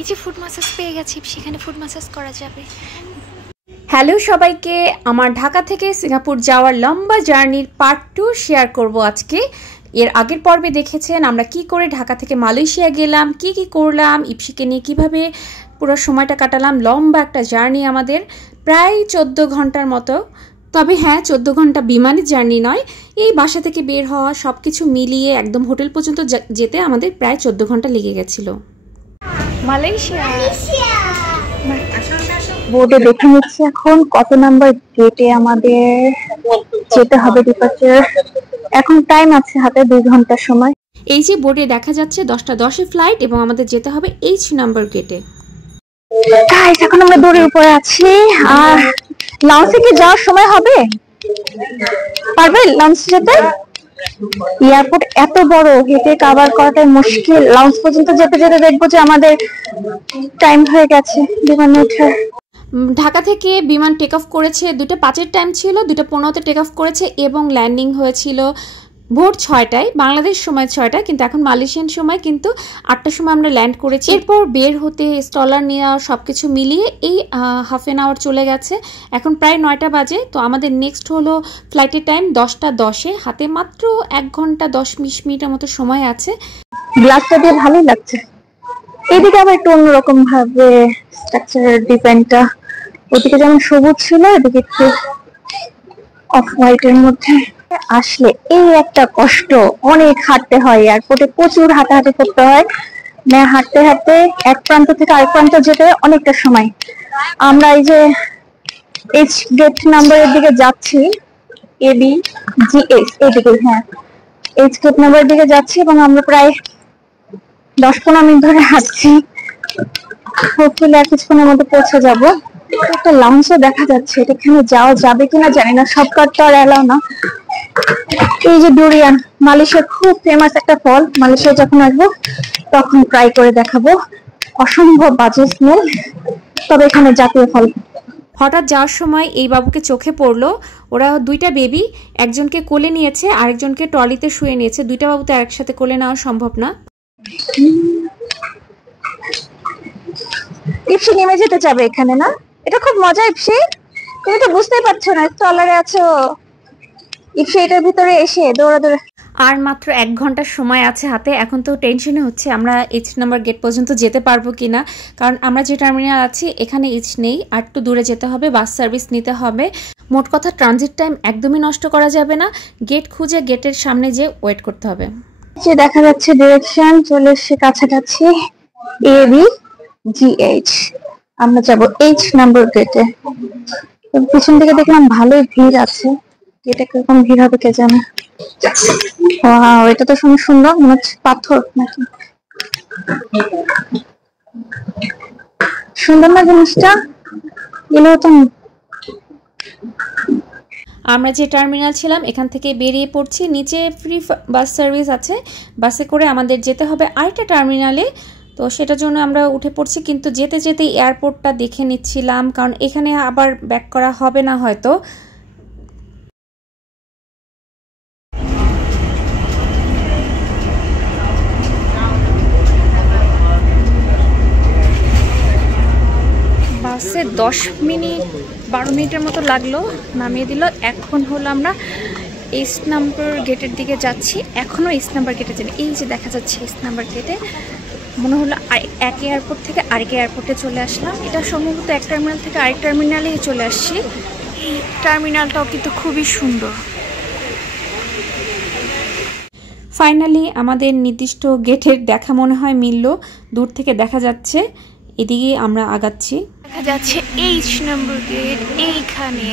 এই যে food massage পেয়ে গেছি, সেখানে ফুড ম্যাসাজ করা যাবে। হ্যালো সবাইকে, আমার ঢাকা থেকে সিঙ্গাপুর যাওয়ার লম্বা জার্নির পার্ট 2 শেয়ার করব আজকে। এর আগের পর্বে দেখেছেন আমরা কি করে ঢাকা থেকে মালয়েশিয়া গেলাম, কি কি করলাম, ইপসিকে নিয়ে কিভাবে পুরো সময়টা কাটালাম। লম্বা একটা জার্নি আমাদের, প্রায় 14 ঘন্টার মতো। তবে হ্যাঁ, 14 ঘন্টা বিমানের জার্নি নয়, এই বাসা থেকে বের হওয়া সব কিছু মিলিয়ে একদম হোটেল পর্যন্ত যেতে আমাদের প্রায় 14 ঘন্টা লেগে গেছিল। মালয়েশিয়া বোর্ডে দেখে নিচ্ছি এখন কত নাম্বার গেটে আমাদের যেতে হবে ডিপার্চার। এখন টাইম আছে হাতে 2 ঘন্টার সময়। এই যে বোর্ডে দেখা যাচ্ছে 10টা 10-এ ফ্লাইট এবং আমাদের যেতে হবে H নাম্বার গেটে। গাইস, এখন আমরা দৌড়ের উপরে আছি। আর লঞ্চে কি যাওয়ার সময় হবে? পারবে লঞ্চ যেতে? এয়ারপোর্ট এত বড়, হেঁটে কভার করাটা মুশকিল। লঞ্চ পর্যন্ত যেতে যেতে দেখবো যে আমাদের টাইম হয়ে গেছে বিমানে ওঠার। ঢাকা থেকে বিমান টেক অফ করেছে 2:05-এর টাইম ছিল, 2:15-তে টেক অফ করেছে এবং ল্যান্ডিং হয়েছিল ভোর 6টায়, বাংলাদেশ সময় 6টা, কিন্তু এখন মালয়েশিয়ান সময় কিন্তু 8টার সময় আমরা ল্যান্ড করেছি। এরপর বের হতে স্টলার নেওয়া সবকিছু মিলিয়ে এই হাফ এন আওয়ার চলে গেছে। এখন প্রায় 9টা বাজে। তো আমাদের নেক্সট হলো ফ্লাইটের টাইম 10টা 10-এ, হাতে মাত্র 1 ঘন্টা 10-20 মিনিটের মতো সময় আছে। গ্লাসটা দিয়ে ভালোই লাগছে। এদিকে আবার একটু অন্যরকম ভাবে স্ট্রাকচারের ডিজাইনটা, ওদিকে যেমন সবুজ ছিল, এদিকে একটু অফ হোয়াইটের মধ্যে। আসলে এই একটা কষ্ট, অনেক হাঁটতে হয়, এয়ারপোর্টে প্রচুর হাঁটাহাঁটি করতে হয়। হাঁটতে হাঁটতে এক প্রান্ত থেকে আরেক প্রান্ত যেতে অনেকটা সময়। আমরা এই যে এইচ গেট নাম্বারের দিকে যাচ্ছি, ABGH এইদিকে, হ্যাঁ এইচ গেট নাম্বারের দিকে যাচ্ছি এবং আমরা প্রায় 10-15 মিনিট ধরে হাঁটছি। হোপফুলি আর কিছুক্ষণের মধ্যে পৌঁছে যাবো। একটা লাউঞ্জও দেখা যাচ্ছে, এখানে যাওয়া যাবে কিনা জানি না, সবকার তো আর এলাও না। এই যে ডুরিয়ান, মালয়েশিয়ার খুব ফেমাস একটা ফল। মালয়েশিয়া যখন আসবো তখন ট্রাই করে দেখাবো। অসম্ভব বাজে স্মেল, তবে এখানে জাতীয় ফল। হঠাৎ যাওয়ার সময় এই বাবুকে চোখে পড়লো। ওরা 2টা বেবি, একজনকে কোলে নিয়েছে, আরেকজনকে ট্রলিতে শুয়ে নিয়েছে। 2টা বাবু তো একসাথে কোলে নেওয়া সম্ভব না। ইপসি নেমে যেতে যাবে এখানে, না? এটা খুব মজা। ইপসি, তুমি তো বুঝতেই পারছো না, ট্রলারে আছো। ইপসি এটার ভিতরে এসে দৌড়াদৌড়া। আর মাত্র 1 ঘন্টার সময় আছে হাতে। এখন তো টেনশনে হচ্ছে আমরা H নাম্বার গেট পর্যন্ত যেতে পারবো কিনা, কারণ আমরা যে টার্মিনাল আছি এখানে H নেই, আর একটু দূরে যেতে হবে, বাস সার্ভিস নিতে হবে। মোট কথা ট্রানজিট টাইম একদমই নষ্ট করা যাবে না, গেট খুঁজে গেটের সামনে যে ওয়েট করতে হবে। যে দেখা যাচ্ছে ডিরেকশন, চলে এসে কাছাকাছি ABGH। আমরা যাবো H নাম্বার গেটে। পিছন থেকে দেখলাম ভালোই ভিড় আছে, গেটে কিরকম ভিড় হবে কে জানে। ওয়াও, এটা তো শুনে সুন্দর মনে হচ্ছে, পাথর নাকি, সুন্দর না জিনিসটা? এলেও তো। আমরা যে টার্মিনাল ছিলাম এখান থেকে বেরিয়ে পড়ছি, নিচে ফ্রি বাস সার্ভিস আছে, বাসে করে আমাদের যেতে হবে আরেকটা টার্মিনালে। তো সেটার জন্য আমরা উঠে পড়ছি, কিন্তু যেতে যেতে এয়ারপোর্টটা দেখে নিচ্ছিলাম, কারণ এখানে আবার ব্যাক করা হবে না হয়তো। বাসে 10 মিনিট 12 মিনিটের মতো লাগলো, নামিয়ে দিল। এখন হলো আমরা H নাম্বার গেটের দিকে যাচ্ছি। এখনও H নাম্বার গেটে যাবে। এই যে দেখা যাচ্ছে H নাম্বার গেটে, মনে হলো এক এয়ারপোর্ট থেকে আরেক এয়ারপোর্টে চলে আসলাম। এটা সম্ভবত এক টার্মিনাল থেকে আরেক টার্মিনালেই চলে আসছি। এই টার্মিনালটাও কিন্তু খুবই সুন্দর। ফাইনালি আমাদের নির্দিষ্ট গেটের দেখা মনে হয় মিলল, দূর থেকে দেখা যাচ্ছে। এদিকে আমরা আগাচ্ছি। দেখা যাচ্ছে H নাম্বার গেট এইখানে।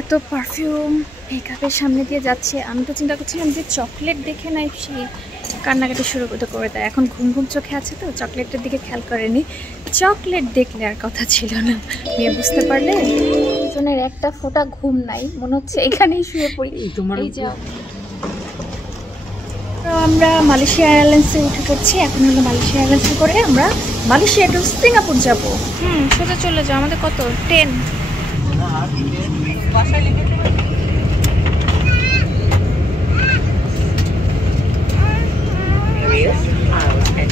এত পারফিউম মেকআপের সামনে দিয়ে যাচ্ছে। আমি তো চিন্তা করছিলাম যে চকলেট দেখে নাই সে কান্নাকাটি শুরু করে দেয়। এখন ঘুম ঘুম চোখে আছে তো চকলেটের দিকে খেয়াল করেনি। চকলেট দেখলে আর কথা ছিল না, মেয়ে বুঝতে পারলে। দুজনের একটা ফোঁটা ঘুম নাই, মনে হচ্ছে এখানেই শুয়ে পড়ি। এই যাও, আমরা মালয়েশিয়া এয়ারলাইন্সে উঠে পড়ছি। এখন হলো মালয়েশিয়া এয়ারলাইন্সে করে আমরা মালয়েশিয়া টু সিঙ্গাপুর যাবো। সোজা চলে যাও। আমাদের কত 10 And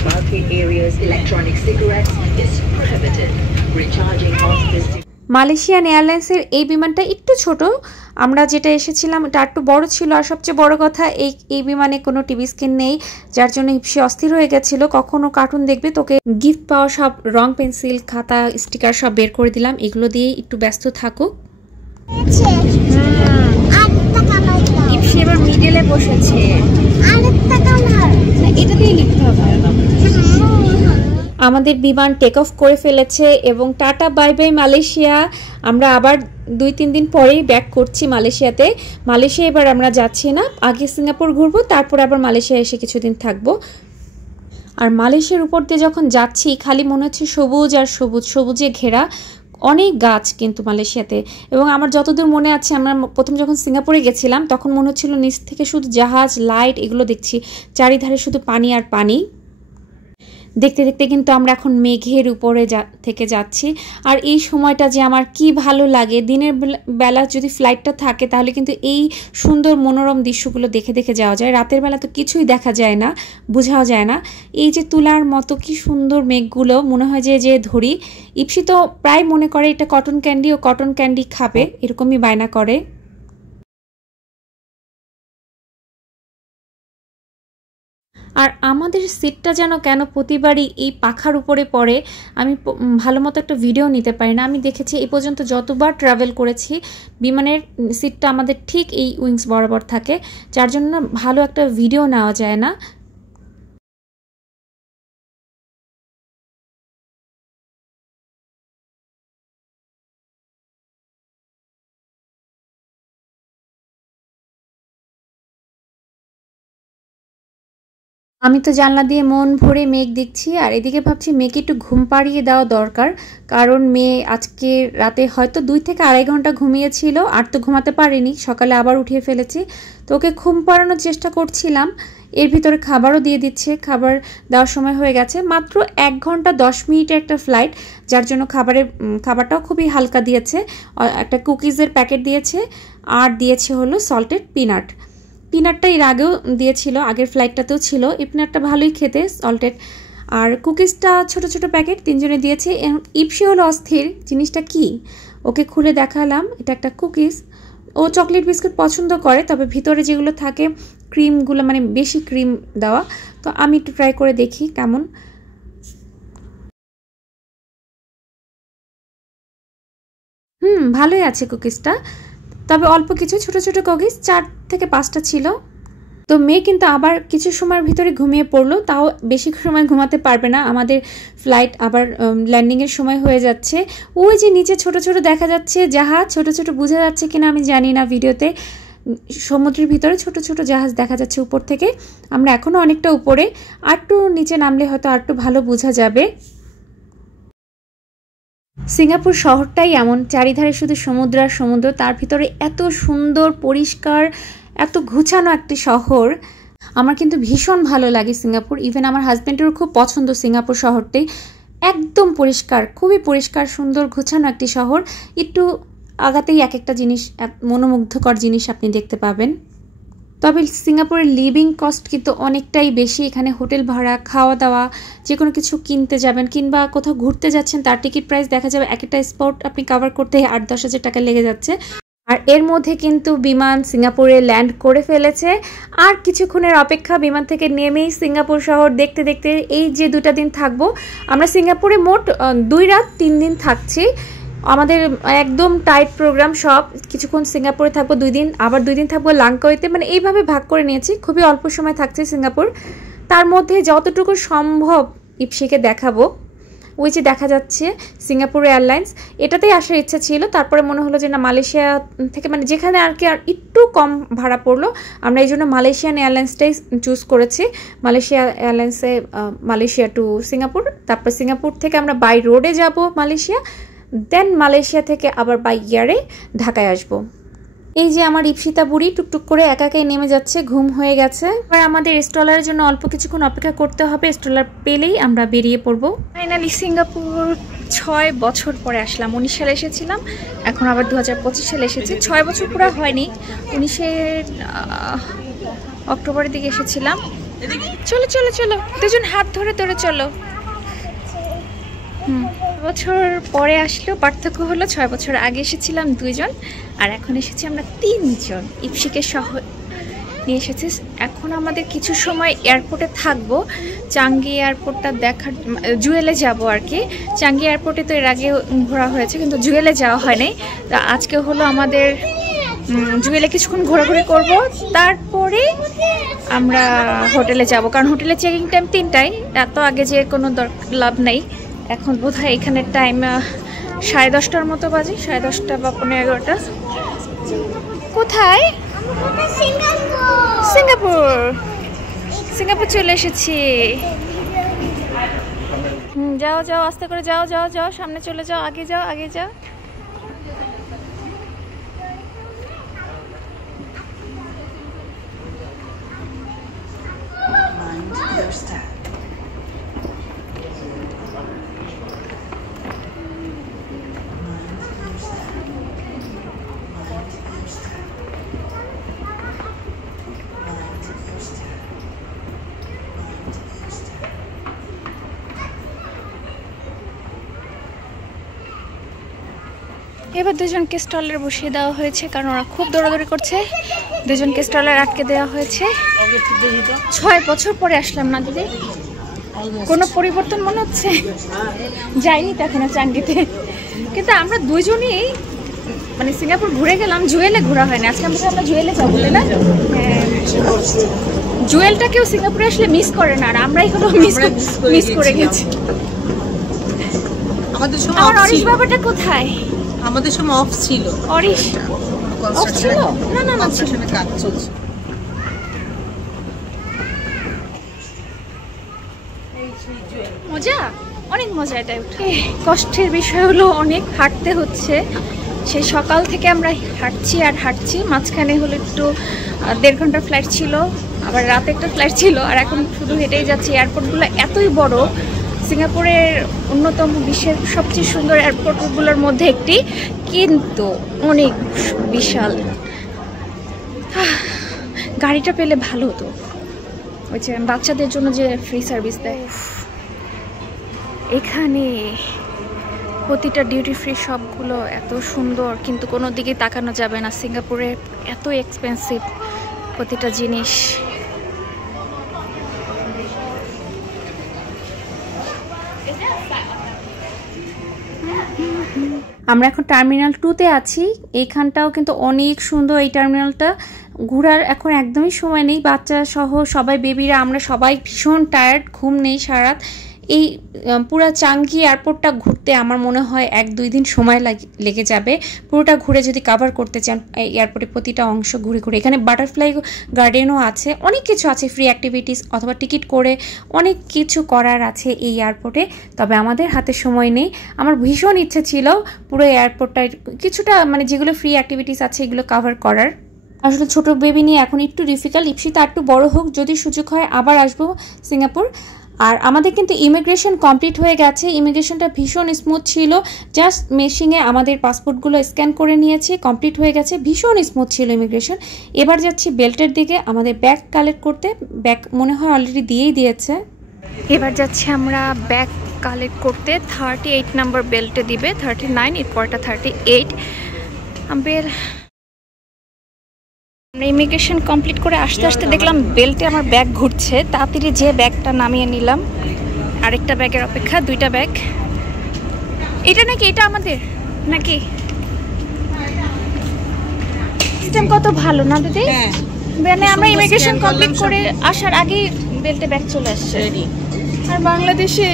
market areas electronic cigarettes is prohibited. Recharging of this Malaysian এয়ারলাইন্সের এই বিমানটা একটু ছোট, আমরা যেটা এসেছিলাম এটা একটু বড় ছিল। আর সবচেয়ে বড় কথা এই বিমানে কোনো টিভি স্ক্রিন নেই, যার জন্য ইপসি অস্থির হয়ে গেছিল। কখনো কার্টুন দেখবে, তোকে গিফট পাওয়া সব রং পেন্সিল খাতা স্টিকার সব বের করে দিলাম, এগুলো দিয়ে একটু ব্যস্ত থাকুক। ইপসি এবার মিডলে বসেছে, এটা দিয়ে লিখতে হবে। আমাদের বিমান টেক অফ করে ফেলেছে এবং টাটা বাই বাই মালয়েশিয়া। আমরা আবার 2-3 দিন পরেই ব্যাক করছি মালয়েশিয়াতে। মালয়েশিয়া এবার আমরা যাচ্ছি না, আগে সিঙ্গাপুর ঘুরবো, তারপর আবার মালয়েশিয়া এসে কিছুদিন থাকবো। আর মালয়েশিয়ার উপর দিয়ে যখন যাচ্ছি খালি মনে হচ্ছে সবুজ আর সবুজ, সবুজে ঘেরা অনেক গাছ কিন্তু মালয়েশিয়াতে। এবং আমার যতদূর মনে আছে, আমরা প্রথম যখন সিঙ্গাপুরে গেছিলাম তখন মনে হচ্ছিল নিচ থেকে শুধু জাহাজ, লাইট এগুলো দেখছি, চারিধারে শুধু পানি আর পানি। দেখতে দেখতে কিন্তু আমরা এখন মেঘের উপরে থেকে যাচ্ছি। আর এই সময়টা যে আমার কি ভালো লাগে, দিনের বেলা যদি ফ্লাইটটা থাকে তাহলে কিন্তু এই সুন্দর মনোরম দৃশ্যগুলো দেখে দেখে যাওয়া যায়। রাতের বেলা তো কিছুই দেখা যায় না, বোঝাও যায় না। এই যে তুলার মতো কি সুন্দর মেঘগুলো, মনে হয় যে ধরি। ইপসি তো প্রায় মনে করে এটা কটন ক্যান্ডি, ও কটন ক্যান্ডি খাবে, এরকমই বায়না করে। আর আমাদের সিটটা যেন কেন প্রতিবারই এই পাখার উপরে পড়ে, আমি ভালো মতো একটা ভিডিও নিতে পারি না। আমি দেখেছি এই পর্যন্ত যতবার ট্রাভেল করেছি বিমানের সিটটা আমাদের ঠিক এই উইংস বরাবর থাকে, যার জন্য ভালো একটা ভিডিও নেওয়া যায় না। আমি তো জানলা দিয়ে মন ভরে মেঘ দেখছি, আর এদিকে ভাবছি মেয়েকে একটু ঘুম পাড়িয়ে দেওয়া দরকার, কারণ মেয়ে আজকে রাতে হয়তো 2 থেকে 2.5 ঘন্টা ঘুমিয়েছিল, আর তো ঘুমাতে পারেনি, সকালে আবার উঠিয়ে ফেলেছি। তো ওকে ঘুম পাড়ানোর চেষ্টা করছিলাম, এর ভিতরে খাবারও দিয়ে দিচ্ছে। খাবার দেওয়ার সময় হয়ে গেছে, মাত্র 1 ঘন্টা 10 মিনিটের একটা ফ্লাইট, যার জন্য খাবারটাও খুবই হালকা দিয়েছে। একটা কুকিজের প্যাকেট দিয়েছে, আর দিয়েছে হলো সল্টেড পিনাটটা এর আগেও দিয়েছিল, আগের ফ্লাইটটাতেও ছিল। এই পিনাটটা ভালোই খেতে, সল্টেড। আর কুকিজটা ছোট ছোট প্যাকেট 3 জনে দিয়েছে। ইপসি হলো অস্থির, জিনিসটা কি, ওকে খুলে দেখালাম। এটা একটা কুকিজ, ও চকলেট বিস্কুট পছন্দ করে, তবে ভিতরে যেগুলো থাকে ক্রিমগুলো মানে বেশি ক্রিম দেওয়া। তো আমি একটু ট্রাই করে দেখি কেমন। ভালোই আছে কুকিজটা, তবে অল্প কিছু ছোট ছোট কুকিজ, 4 থেকে 5টা ছিল। তো মেয়ে কিন্তু আবার কিছু সময়ের ভিতরে ঘুমিয়ে পড়লো, তাও বেশি সময় ঘুমাতে পারবে না, আমাদের ফ্লাইট আবার ল্যান্ডিংয়ের সময় হয়ে যাচ্ছে। ওই যে নিচে ছোট ছোট দেখা যাচ্ছে জাহাজ, ছোট ছোট বোঝা যাচ্ছে কিনা আমি জানি না ভিডিওতে, সমুদ্রের ভিতরে ছোট ছোট জাহাজ দেখা যাচ্ছে উপর থেকে। আমরা এখনো অনেকটা উপরে, আরটু নিচে নামলে হয়তো আরটু ভালো বোঝা যাবে। সিঙ্গাপুর শহরটাই এমন, চারিধারে শুধু সমুদ্র আর সমুদ্র, তার ভিতরে এত সুন্দর পরিষ্কার, এত গুছানো একটি শহর। আমার কিন্তু ভীষণ ভালো লাগে সিঙ্গাপুর, ইভেন আমার হাজব্যান্ডেরও খুব পছন্দ সিঙ্গাপুর শহরটাই। একদম পরিষ্কার, খুবই পরিষ্কার, সুন্দর গুছানো একটি শহর। একটু আগাতেই এক একটা জিনিস, মনোমুগ্ধকর জিনিস আপনি দেখতে পাবেন। তবে সিঙ্গাপুরের লিভিং কস্ট কিন্তু অনেকটাই বেশি। এখানে হোটেল ভাড়া, খাওয়া দাওয়া, যে কোনো কিছু কিনতে যাবেন কিংবা কোথাও ঘুরতে যাচ্ছেন, তার টিকিট প্রাইস দেখা যাবে এক একটা স্পট আপনি কভার করতে 8-10 হাজার টাকা লেগে যাচ্ছে। আর এর মধ্যে কিন্তু বিমান সিঙ্গাপুরে ল্যান্ড করে ফেলেছে। আর কিছুক্ষণের অপেক্ষা, বিমান থেকে নেমেই সিঙ্গাপুর শহর দেখতে দেখতে এই যে 2টা দিন থাকবো আমরা সিঙ্গাপুরে, মোট 2 রাত 3 দিন থাকছি। আমাদের একদম টাইট প্রোগ্রাম, সব কিছুক্ষণ সিঙ্গাপুরে থাকবো 2 দিন, আবার 2 দিন থাকবো লাংকাওয়েতে, মানে এইভাবে ভাগ করে নিয়েছি। খুবই অল্প সময় থাকছে সিঙ্গাপুর, তার মধ্যে যতটুকু সম্ভব ইপসিকে দেখাবো। ওই যে দেখা যাচ্ছে সিঙ্গাপুর এয়ারলাইন্স, এটাতেই আসার ইচ্ছা ছিল, তারপরে মনে হলো যে না, মালয়েশিয়া থেকে মানে যেখানে আর কি আর একটু কম ভাড়া পড়লো, আমরা এই জন্য মালয়েশিয়ান এয়ারলাইন্সটাই চুজ করেছি। মালয়েশিয়া এয়ারলাইন্সে মালয়েশিয়া টু সিঙ্গাপুর, তারপর সিঙ্গাপুর থেকে আমরা বাই রোডে যাব মালয়েশিয়া, দেন মালয়েশিয়া থেকে আবার বাই এয়ারে ঢাকায় আসবো। এই যে আমার ইপসিতা বুড়ি টুকটুক করে একাই নেমে যাচ্ছে, ঘুম হয়ে গেছে। এবার আমাদের স্ট্রলারের জন্য অল্প কিছুক্ষণ অপেক্ষা করতে হবে, স্ট্রলার পেলেই আমরা বেরিয়ে পড়বো। ফাইনালি সিঙ্গাপুর 6 বছর পরে আসলাম। 19 সালে এসেছিলাম, এখন আবার 2025 সালে এসেছি। 6 বছর পুরো হয়নি, 19-এর অক্টোবরের দিকে এসেছিলাম। চলো চলো চলো, দুজন হাত ধরে ধরে চলো। বছর পরে আসলেও পার্থক্য হলো 6 বছর আগে এসেছিলাম 2 জন, আর এখন এসেছি আমরা 3 জন। ইপসিকে সহ নিয়ে এসেছি। এখন আমাদের কিছু সময় এয়ারপোর্টে থাকবো, চাঙ্গি এয়ারপোর্টটা দেখার, জুয়েলে যাব আর কি। চাঙ্গি এয়ারপোর্টে তো এর আগে ঘোরা হয়েছে, কিন্তু জুয়েলে যাওয়া হয়নি। তো আজকে হলো আমাদের জুয়েলে কিছুক্ষণ ঘোরাঘুরি করব, তারপরে আমরা হোটেলে যাব, কারণ হোটেলে চেকিং টাইম 3টায়। এত আগে যে কোনো লাভ নেই। এখন বোধহয় এখানে টাইম 10:30টার মতো বাজে, 10:30 বা 11:15। কোথায়? সিঙ্গাপুর। সিঙ্গাপুর চলে এসেছি। যাও যাও, আস্তে করে যাও যাও যাও, সামনে চলে যাও, আগে যাও আগে যাও। এবার দুজনকে স্টলের বসিয়ে দেওয়া হয়েছে, কারণ ওরা খুব দৌড়াদৌড়ি করছে। দুজনকে স্টলের আটকে দেওয়া হয়েছে। 6 বছর পরে আসলাম না দিদি, কোনো পরিবর্তন মনে হচ্ছে? যাইনি তো এখনো চাঙ্গিতে, কিন্তু আমরা দুজনই মানে সিঙ্গাপুর ঘুরে গেলাম, জুয়েলে ঘোরা হয়নি। আজকে আমরা জুয়েলে যাবো, তাই না? জুয়েলটা কেউ সিঙ্গাপুরে আসলে মিস করে না, আর আমরাই হলো মিস করে গেছি। আমার অরিশ বাবাটা কোথায়? আমাদের সময় অফ ছিল। অরিশ অফ ছিল? না না না, কাজ চলছে। মজা, অনেক মজা এটা উঠে। কষ্টের বিষয় হলো অনেক হাঁটতে হচ্ছে। সেই সকাল থেকে আমরা হাঁটছি আর হাঁটছি। মাঝখানে হলো একটু 1.5 ঘন্টার ফ্লাইট ছিল, আবার রাতে একটা ফ্লাইট ছিল, আর এখন শুধু হেঁটেই যাচ্ছি। এয়ারপোর্টগুলো এতই বড়, সিঙ্গাপুরের অন্যতম বিশ্বের সবচেয়ে সুন্দর এয়ারপোর্টগুলোর মধ্যে একটি, কিন্তু অনেক বিশাল। গাড়িটা পেলে ভালো হতো, ওই যে বাচ্চাদের জন্য যে ফ্রি সার্ভিস দেয়। এখানে প্রতিটা ডিউটি ফ্রি শপগুলো এত সুন্দর, কিন্তু কোনো দিকে তাকানো যাবে না। সিঙ্গাপুরে এত এক্সপেন্সিভ প্রতিটা জিনিস। আমরা এখন টার্মিনাল 2-তে আছি। এইখানটাও কিন্তু অনেক সুন্দর। এই টার্মিনালটা ঘোরার এখন একদমই সময় নেই, বাচ্চা সহ সবাই, বেবিরা, আমরা সবাই ভীষণ টায়ার্ড, ঘুম নেই সারা রাত। এই পুরো চাঙ্গি এয়ারপোর্টটা ঘুরতে আমার মনে হয় 1-2 দিন সময় লেগে যাবে, পুরোটা ঘুরে যদি কভার করতে চান এয়ারপোর্টের প্রতিটা অংশ ঘুরে ঘুরে। এখানে বাটারফ্লাই গার্ডেনও আছে, অনেক কিছু আছে, ফ্রি অ্যাক্টিভিটিস অথবা টিকিট করে অনেক কিছু করার আছে এই এয়ারপোর্টে। তবে আমাদের হাতে সময় নেই। আমার ভীষণ ইচ্ছে ছিল পুরো এয়ারপোর্টটা কিছুটা, মানে যেগুলো ফ্রি অ্যাক্টিভিটিস আছে এগুলো কভার করার। আসলে ছোট বেবি নিয়ে এখন একটু ডিফিকাল্ট। ইপসিতা একটু বড় হোক, যদি সুযোগ হয় আবার আসবো সিঙ্গাপুর। আর আমাদের কিন্তু ইমিগ্রেশন কমপ্লিট হয়ে গেছে। ইমিগ্রেশনটা ভীষণ স্মুথ ছিল, জাস্ট মেশিনে আমাদের পাসপোর্টগুলো স্ক্যান করে নিয়েছি, কমপ্লিট হয়ে গেছে, ভীষণ স্মুথ ছিল ইমিগ্রেশন। এবার যাচ্ছি বেল্টের দিকে আমাদের ব্যাগ কালেক্ট করতে। ব্যাগ মনে হয় অলরেডি দিয়েই দিয়েছে। এবার যাচ্ছি আমরা ব্যাগ কালেক্ট করতে। 38 নাম্বার বেল্টে দিবে, 39, এরপরটা 38। আমাদের ইমিগ্রেশন কমপ্লিট করে আসতে আসতে দেখলাম বেল্টে আমার ব্যাগ ঘুরছে। তাড়াতাড়ি যে ব্যাগটা নামিয়ে নিলাম। আরেকটা ব্যাগের অপেক্ষা, 2টা ব্যাগ। এটা নাকি, এটা আমাদের নাকি? সিস্টেম কত ভালো না দিদি? মানে আমরা ইমিগ্রেশন কমপ্লিট করে আসার আগেই বেল্টে ব্যাগ চলে আসছে। আর বাংলাদেশে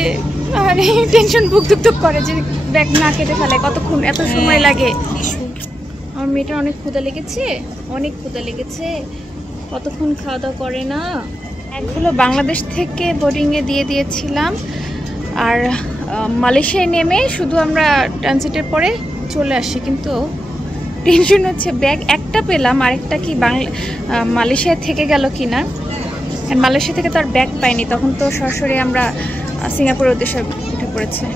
আর টেনশন বুক ধুক করে যে ব্যাগ না কেটে ফেলে, কতক্ষণ এত সময় লাগে। আমার মেয়েটার অনেক ক্ষুধা লেগেছে, অনেক ক্ষুধা লেগেছে, কতক্ষণ খাওয়া দাওয়া করে না। একগুলো বাংলাদেশ থেকে বোর্ডিংয়ে দিয়ে দিয়েছিলাম, আর মালয়েশিয়ায় নেমে শুধু আমরা ট্রানজিটের পরে চলে আসি। কিন্তু টেনশন হচ্ছে, ব্যাগ একটা পেলাম, আরেকটা কি মালয়েশিয়া থেকে গেল কিনা। আর মালয়েশিয়া থেকে তো আর ব্যাগ পাইনি, তখন তো সরাসরি আমরা সিঙ্গাপুরের উদ্দেশ্যে উঠে পড়েছে।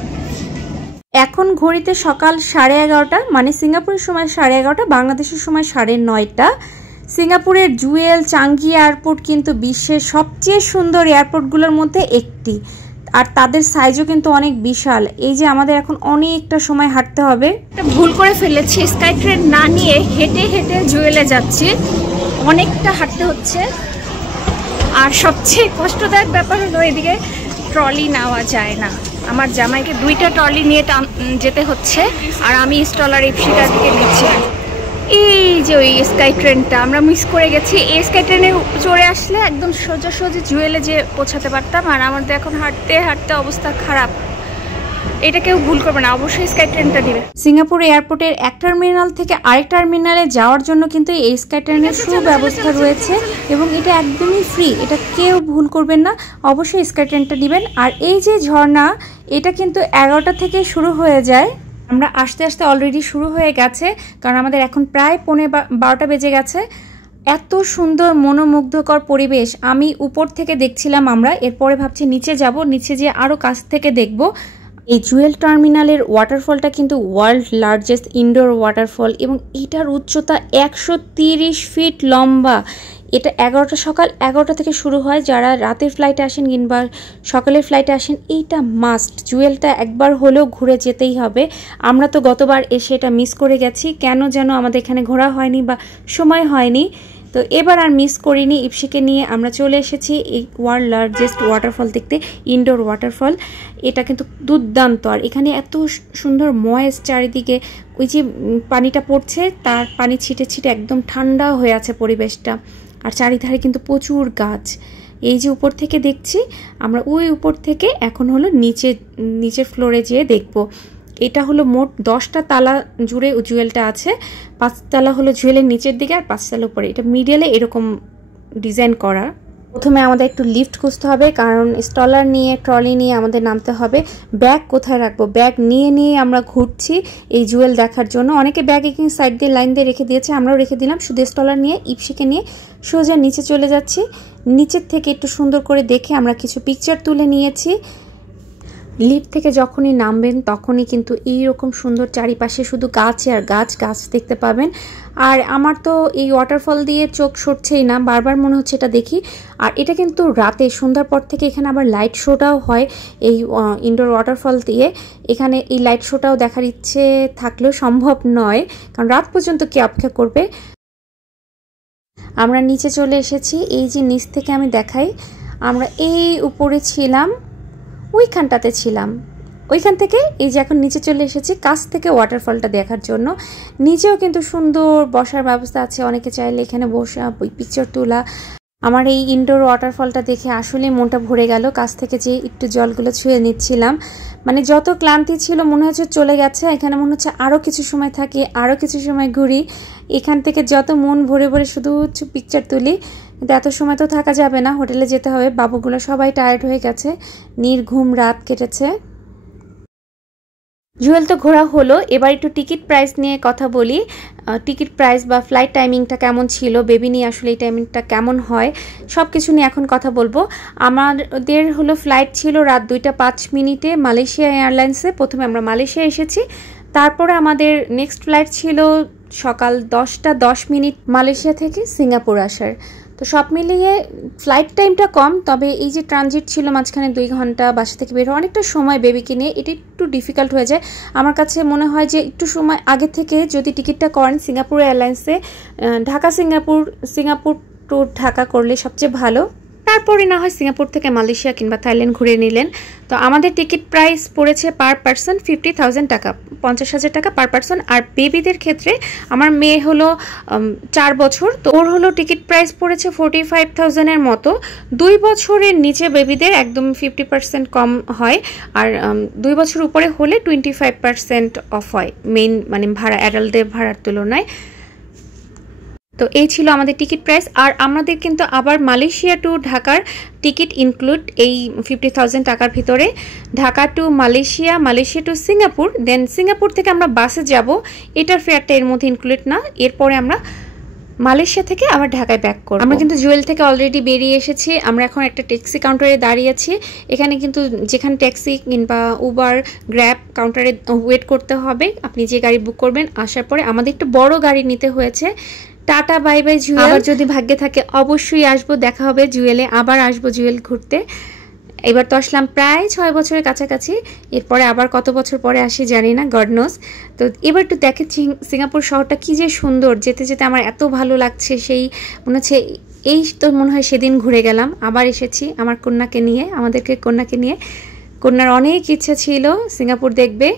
এখন ঘড়িতে সকাল 11:30, মানে সিঙ্গাপুরের সময় 11:30, বাংলাদেশের সময় 9:30। সিঙ্গাপুরের জুয়েল চাঙ্গি এয়ারপোর্ট কিন্তু বিশ্বের সবচেয়ে সুন্দর এয়ারপোর্টগুলোর মধ্যে একটি, আর তাদের সাইজও কিন্তু অনেক বিশাল। এই যে আমাদের এখন অনেকটা সময় হাঁটতে হবে। ভুল করে ফেলেছি, স্কাই ট্রেন না নিয়ে হেঁটে হেঁটে জুয়েলে যাচ্ছি, অনেকটা হাঁটতে হচ্ছে। আর সবচেয়ে কষ্টদায়ক ব্যাপার হলো এদিকে ট্রলি নেওয়া যায় না, আমার জামাইকে 2টা ট্রলি নিয়ে যেতে হচ্ছে, আর আমি স্টলার ইপসিটার দিকে নিচ্ছি। এই যে ওই স্কাই ট্রেনটা আমরা মিস করে গেছি, এই স্কাই ট্রেনে চড়ে আসলে একদম সোজাসুজি জুয়েলে যে পৌঁছাতে পারতাম, আর আমাদের এখন হাঁটতে হাঁটতে অবস্থা খারাপ। এটা কেউ ভুল করবে না, অবশ্যই স্কাই ট্রেনটা দিবে। সিঙ্গাপুর এয়ারপোর্টের এক টার্মিনাল থেকে আরেক টার্মিনালে যাওয়ার জন্য কিন্তু এই স্কাই ট্রেনের সুব্যবস্থা রয়েছে এবং এটা একদমই ফ্রি, এটা কেউ ভুল করবেন না, অবশ্যই স্কাই ট্রেনটা দিবেন। আর এই যে ঝর্ণা, এটা কিন্তু 11টা থেকে শুরু হয়ে যায়। আমরা আস্তে আস্তে অলরেডি শুরু হয়ে গেছে, কারণ আমাদের এখন প্রায় 12টা বেজে গেছে। এত সুন্দর মনোমুগ্ধকর পরিবেশ, আমি উপর থেকে দেখছিলাম আমরা, এরপরে ভাবছি নিচে যাব, নিচে যেয়ে আরও কাছ থেকে দেখব। এই জুয়েল টার্মিনালের ওয়াটারফলটা কিন্তু ওয়ার্ল্ড লার্জেস্ট ইনডোর ওয়াটারফল এবং এটার উচ্চতা 130 ফিট লম্বা। এটা সকাল 11টা থেকে শুরু হয়। যারা রাতের ফ্লাইটে আসেন কিংবা সকালের ফ্লাইটে আসেন, এইটা মাস্ট, জুয়েলটা একবার হলেও ঘুরে যেতেই হবে। আমরা তো গতবার এসে এটা মিস করে গেছি, কেন যেন আমাদের এখানে ঘোরা হয়নি বা সময় হয়নি। তো এবার আর মিস করিনি, ইপসিকে নিয়ে আমরা চলে এসেছি এই ওয়ার্ল্ড লার্জেস্ট ওয়াটারফল দেখতে, ইনডোর ওয়াটারফল। এটা কিন্তু দুর্দান্ত, আর এখানে এত সুন্দর ময়েস চারিদিকে, ওই যে পানিটা পড়ছে তার পানি ছিটে ছিটে একদম ঠান্ডা হয়ে আছে পরিবেশটা, আর চারিধারে কিন্তু প্রচুর গাছ। এই যে উপর থেকে দেখছি আমরা, ওই উপর থেকে এখন হলো নিচের ফ্লোরে যেয়ে দেখব। এটা হলো মোট 10টা তালা জুড়ে জুয়েলটা আছে, 5 তালা হলো জুয়েলের নিচের দিকে আর 5 তালা উপরে, এটা মিডিলে এরকম ডিজাইন করা। প্রথমে আমাদের একটু লিফট খুঁজতে হবে, কারণ স্টলার নিয়ে ট্রলি নিয়ে আমাদের নামতে হবে। ব্যাগ কোথায় রাখবো, ব্যাগ নিয়ে আমরা ঘুরছি এই জুয়েল দেখার জন্য। অনেকে ব্যাগ এখানে সাইড দিয়ে লাইন দিয়ে রেখে দিয়েছে, আমরাও রেখে দিলাম। শুধু স্টলার নিয়ে ইপসিকে নিয়ে সোজা নিচে চলে যাচ্ছি। নিচের থেকে একটু সুন্দর করে দেখে আমরা কিছু পিকচার তুলে নিয়েছি। লিফট থেকে যখনই নামবেন তখনই কিন্তু এইরকম সুন্দর চারিপাশে শুধু গাছ আর গাছ দেখতে পাবেন। আর আমার তো এই ওয়াটারফল দিয়ে চোখ সরছেই না, বারবার মনে হচ্ছে এটা দেখি। আর এটা কিন্তু রাতে সন্ধ্যার পর থেকে এখানে আবার লাইট শোটাও হয় এই ইনডোর ওয়াটারফল দিয়ে। এখানে এই লাইট শোটাও দেখার ইচ্ছে থাকলেও সম্ভব নয়, কারণ রাত পর্যন্ত কে অপেক্ষা করবে। আমরা নিচে চলে এসেছি, এই যে নিচ থেকে আমি দেখাই, আমরা এই উপরে ছিলাম, ওইখানটাতে ছিলাম, ওইখান থেকে এই যে এখন নিচে চলে এসেছি কাছ থেকে ওয়াটারফলটা দেখার জন্য। নিচেও কিন্তু সুন্দর বসার ব্যবস্থা আছে, অনেকে চাইলে এখানে বসা পিকচার তোলা। আমার এই ইনডোর ওয়াটারফলটা দেখে আসলে মনটা ভরে গেল। কাছ থেকে যে একটু জলগুলো ছুঁয়ে নিচ্ছিলাম, মানে যত ক্লান্তি ছিল মনে হচ্ছে চলে গেছে। এখানে মনে হচ্ছে আরও কিছু সময় থাকি, আরও কিছু সময় ঘুরি। এখান থেকে যত মন ভরে ভরে শুধু পিকচার তুলি, কিন্তু এত সময় তো থাকা যাবে না, হোটেলে যেতে হবে। বাবুগুলো সবাই টায়ার্ড হয়ে গেছে, নির্ঘুম রাত কেটেছে। জুয়েল তো ঘোরা হলো, এবার একটু টিকিট প্রাইস নিয়ে কথা বলি। টিকিট প্রাইস বা ফ্লাইট টাইমিংটা কেমন ছিল, বেবি নিয়ে আসলে এই টাইমিংটা কেমন হয়, সব কিছু নিয়ে এখন কথা বলবো। আমাদের হলো ফ্লাইট ছিল রাত 2টা 5 মিনিটে মালয়েশিয়া এয়ারলাইন্সে। প্রথমে আমরা মালয়েশিয়া এসেছি, তারপরে আমাদের নেক্সট ফ্লাইট ছিল সকাল 10টা 10 মিনিট মালয়েশিয়া থেকে সিঙ্গাপুর আসার। তো সব মিলিয়ে ফ্লাইট টাইমটা কম, তবে এই যে ট্রানজিট ছিল মাঝখানে 2 ঘন্টা, বাসা থেকে বের হওয়া অনেকটা সময় বেবিকে নিয়ে, এটা একটু ডিফিকাল্ট হয়ে যায়। আমার কাছে মনে হয় যে একটু সময় আগে থেকে যদি টিকিটটা করেন সিঙ্গাপুর এয়ারলাইন্সে, সিঙ্গাপুর টু ঢাকা করলে সবচেয়ে ভালো। তারপরে না হয় সিঙ্গাপুর থেকে মালয়েশিয়া কিংবা থাইল্যান্ড ঘুরে নিলেন। তো আমাদের টিকিট প্রাইস পড়েছে পার পারসন 50,000 টাকা, 50,000 টাকা পার পারসন। আর বেবিদের ক্ষেত্রে আমার মেয়ে হলো 4 বছর, তো ওর হলো টিকিট প্রাইস পড়েছে 45,000-এর মতো। 2 বছরের নিচে বেবিদের একদম 50% কম হয়, আর 2 বছর উপরে হলে 25% অফ হয় মেইন, মানে ভাড়া অ্যাডাল্টদের ভাড়ার তুলনায়। তো এই ছিল আমাদের টিকিট প্রাইস। আর আমাদের কিন্তু আবার মালয়েশিয়া টু ঢাকার টিকিট ইনক্লুড এই 50,000 টাকার ভিতরে। Dhaka to Malaysia, Malaysia to Singapore, then Singapore থেকে আমরা বাসে যাব, এটার ফেয়ারটা এর মধ্যে ইনক্লুড না। এরপরে আমরা মালয়েশিয়া থেকে আবার ঢাকায় ব্যাক করব। আমরা কিন্তু জুয়েল থেকে অলরেডি বেরিয়ে এসেছি। আমরা এখন একটা ট্যাক্সি কাউন্টারে দাঁড়িয়ে আছি। এখানে কিন্তু যেখানে ট্যাক্সি কিংবা উবার, গ্র্যাব কাউন্টারে ওয়েট করতে হবে। আপনি যে গাড়ি বুক করবেন, আসার পরে আমাদের একটু বড় গাড়ি নিতে হয়েছে। Tata bye bye Jewel. আবার যদি ভাগ্যে থাকে অবশ্যই আসবো, দেখা হবে জুয়েলে, আবার আসবো জুয়েল ঘুরতে। এবার তো আসলাম প্রায় 6 বছরের কাছাকাছি। এরপরে আবার কত বছর পরে আসি জানি না, গড নোস। তো এবার একটু দেখে সিঙ্গাপুর শহরটা কি যে সুন্দর, যেতে যেতে আমার এত ভালো লাগছে। সেই মনে হচ্ছে এই তো মনে হয় সেদিন ঘুরে গেলাম। আবার এসেছি আমার কন্যাকে নিয়ে, কন্যাকে নিয়ে। কন্যার অনেক ইচ্ছা ছিল সিঙ্গাপুর দেখবে।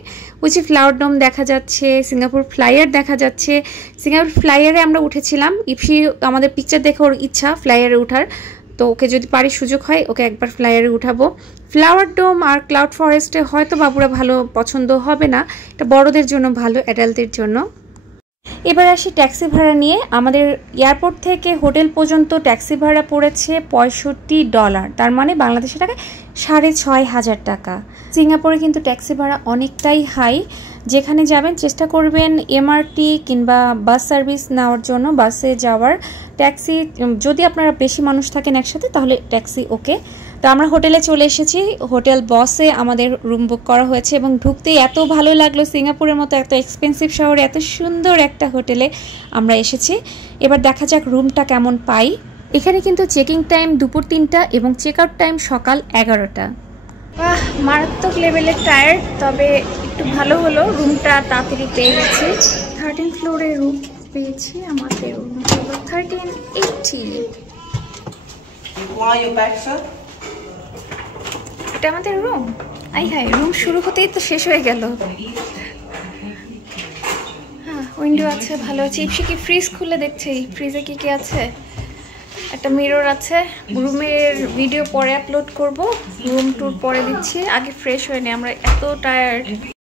ওই যে ফ্লাওয়ার ডোম দেখা যাচ্ছে, সিঙ্গাপুর ফ্লাইয়ার দেখা যাচ্ছে। সিঙ্গাপুর ফ্লাইয়ারে আমরা উঠেছিলাম। ইপসি আমাদের পিকচার দেখে ওর ইচ্ছা ফ্লাইয়ারে ওঠার, তো ওকে যদি পারি সুযোগ হয় ওকে একবার ফ্লাইয়ারে উঠাবো। ফ্লাওয়ার ডোম আর ক্লাউড ফরেস্টে হয়তো বাবুরা ভালো পছন্দ হবে না, এটা বড়দের জন্য ভালো, অ্যাডাল্টদের জন্য। এবার আসি ট্যাক্সি ভাড়া নিয়ে। আমাদের এয়ারপোর্ট থেকে হোটেল পর্যন্ত ট্যাক্সি ভাড়া পড়েছে $65, তার মানে বাংলাদেশের টাকায় 6500 টাকা। সিঙ্গাপুরে কিন্তু ট্যাক্সি ভাড়া অনেকটাই হাই। যেখানে যাবেন চেষ্টা করবেন এমআরটি কিংবা বাস সার্ভিস নেওয়ার জন্য, বাসে যাওয়ার। ট্যাক্সি যদি আপনারা বেশি মানুষ থাকেন একসাথে তাহলে ট্যাক্সি ওকে। তো আমরা হোটেলে চলে এসেছি। হোটেল বসে আমাদের রুম বুক করা হয়েছে এবং ঢুকতেই এত ভালো লাগলো। সিঙ্গাপুরের মতো এত এক্সপেন্সিভ শহরে এত সুন্দর একটা হোটেলে আমরা এসেছি। এবার দেখা যাক রুমটা কেমন পাই। এখানে কিন্তু চেকিং টাইম দুপুর 3টা এবং চেক আউট টাইম সকাল 11টা। মারাত্মক লেভেলের টায়ার্ড, তবে একটু ভালো হলো, রুমটা তাড়াতাড়ি পেয়ে গেছি। 13 ফ্লোরে রুম পেয়েছি। আমাদের রুম হলো 1380। এটা আমাদের রুম। আই হাই, রুম শুরু হতেই তো শেষ হয়ে গেল। হ্যাঁ, উইন্ডো আছে, ভালো আছে। ইপসি কি ফ্রিজ খুলে দেখছে, ফ্রিজে কি কি আছে। একটা মিরর আছে। রুমের ভিডিও পরে আপলোড করব, রুম ট্যুর পরে দিচ্ছি। আগে ফ্রেশ হয়ে নি, আমরা এত টায়ার্ড।